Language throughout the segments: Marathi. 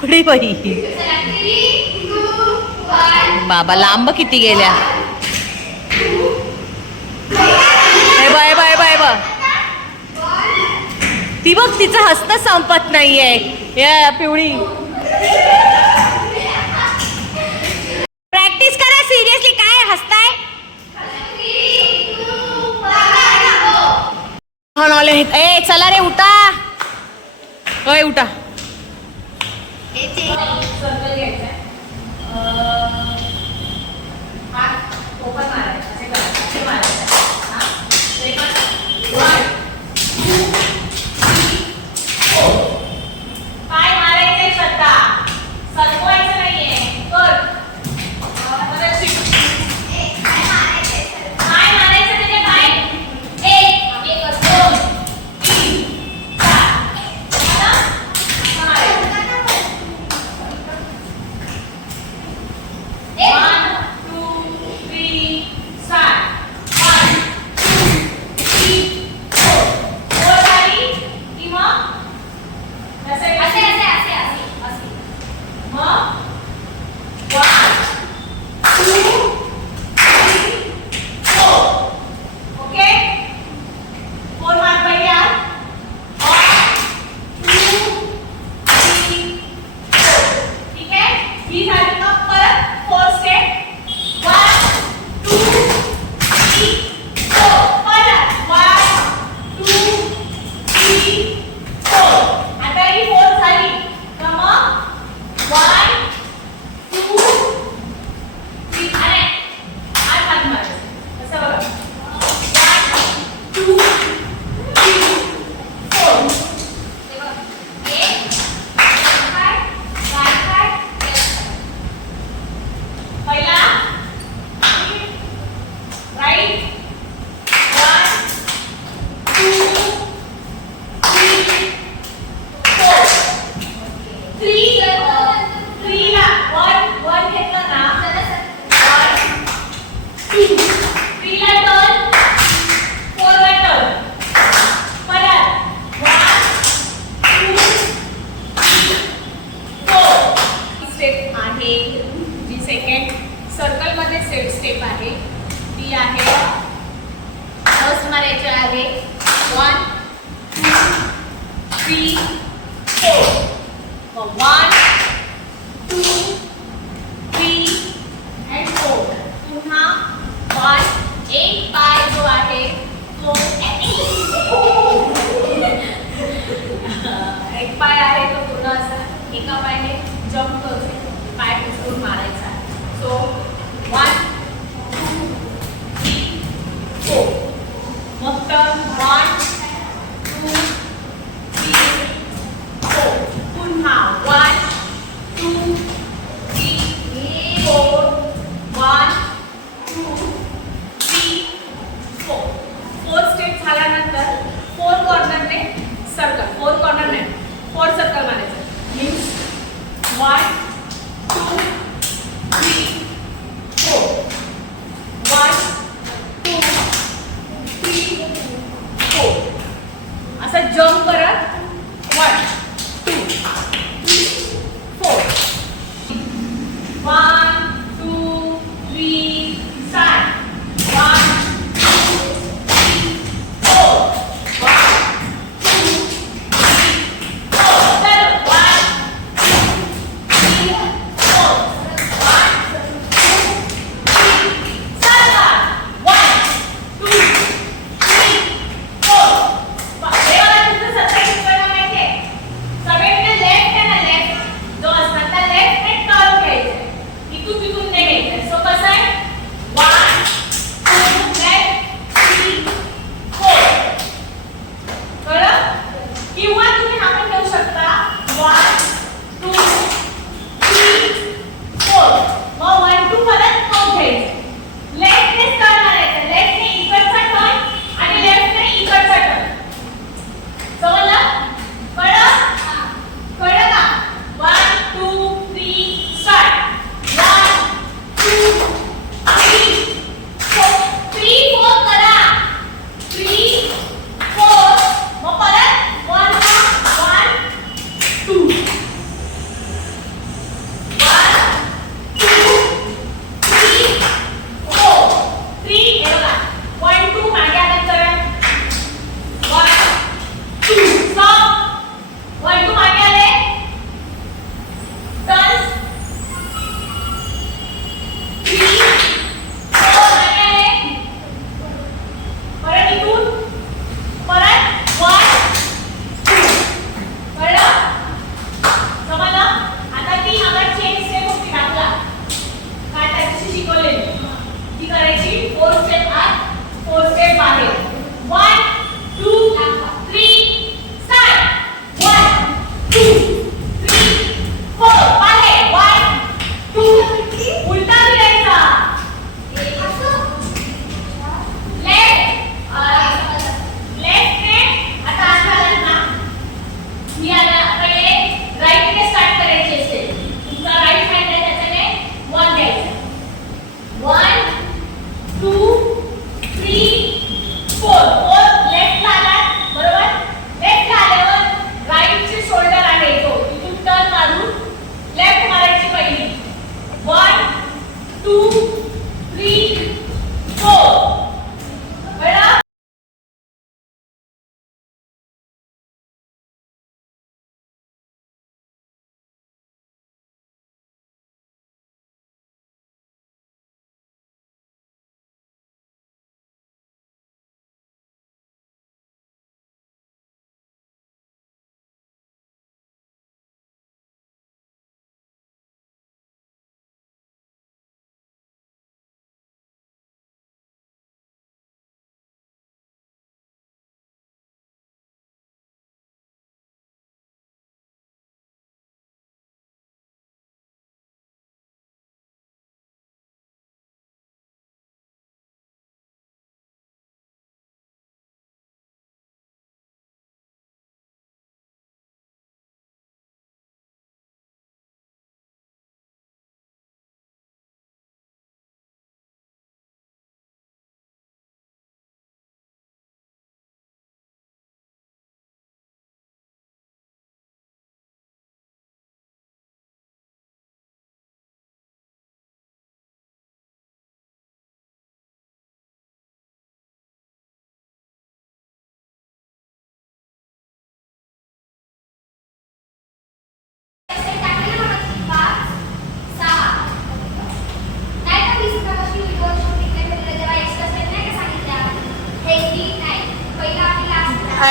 उकडी बाई. बाबा लांब किती गेल्या? बाय बाय बाय बा ती बघ तिचं हसत संपत नाहीये. या पिवळी. प्रॅक्टिस करा सिरियसली काय हसताय? ए चला रे उठा. होय उठा. सर्कल घ्यायचा आहे. हात ओपन मारा. 감사합니다.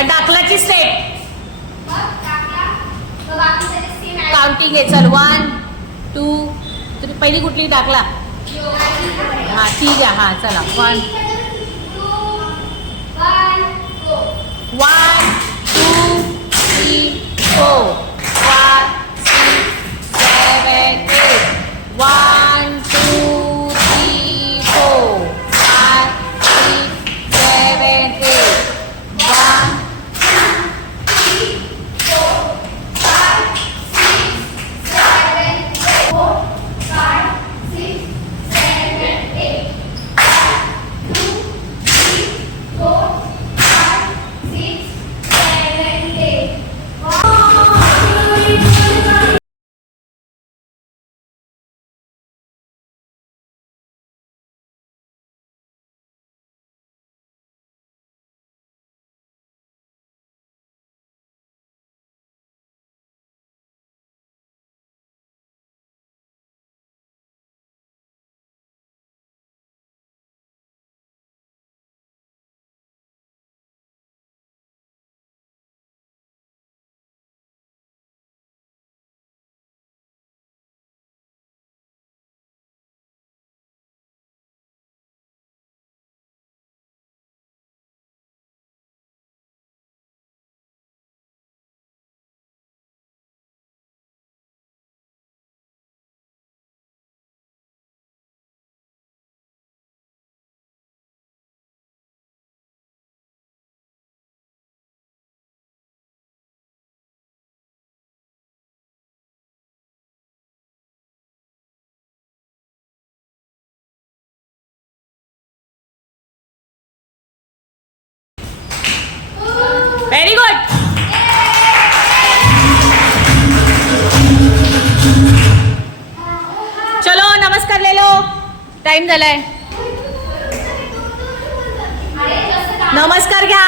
डाकलाची सेट काउंटिंग आहे. चल वन टू थ्री पहिली कुठली? डाकला. हा ठीक आहे. हा चला. वन व्हेरी गुड चलो नमस्कार ले लो. टाइम झालाय. नमस्कार घ्या.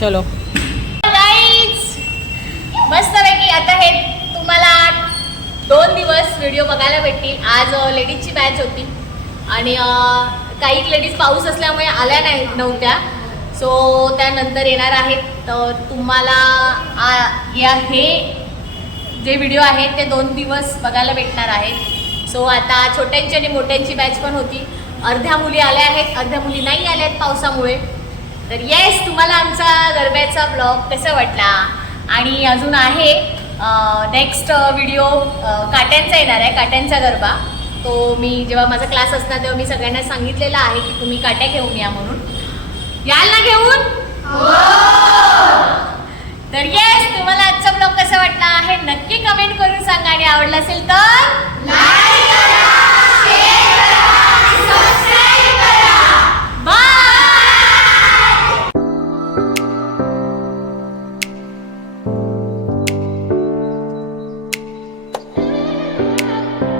चलो. मस्त पैकी आता हे तुम्हाला दोन दिवस व्हिडिओ बघायला भेटतील. आज लेडीजची मॅच होती. आणि काही लेडीज पाऊस असल्यामुळे आल्या नाही नव्हत्या. सो त्यानंतर येणार आहेत. तर तुम्हाला आ- या हे जे व्हिडिओ आहेत ते दोन दिवस बघायला भेटणार आहेत. सो आता छोट्यांची आणि मोठ्यांची मॅच पण होती. अर्ध्या मुली आल्या आहेत. अर्ध्या मुली नाही आल्या आहेत पावसामुळे. तर येस तुम्हाला आमचा गरब्याचा ब्लॉग कसा वाटला? आणि अजून आहे नेक्स्ट व्हिडिओ काट्यांचा येणार आहे काट्यांचा गरबा. तो मी जेव्हा माझा क्लास असणार तेव्हा मी सगळ्यांना सांगितलेला आहे की तुम्ही काट्या घेऊन या म्हणून. याल ना घेऊन?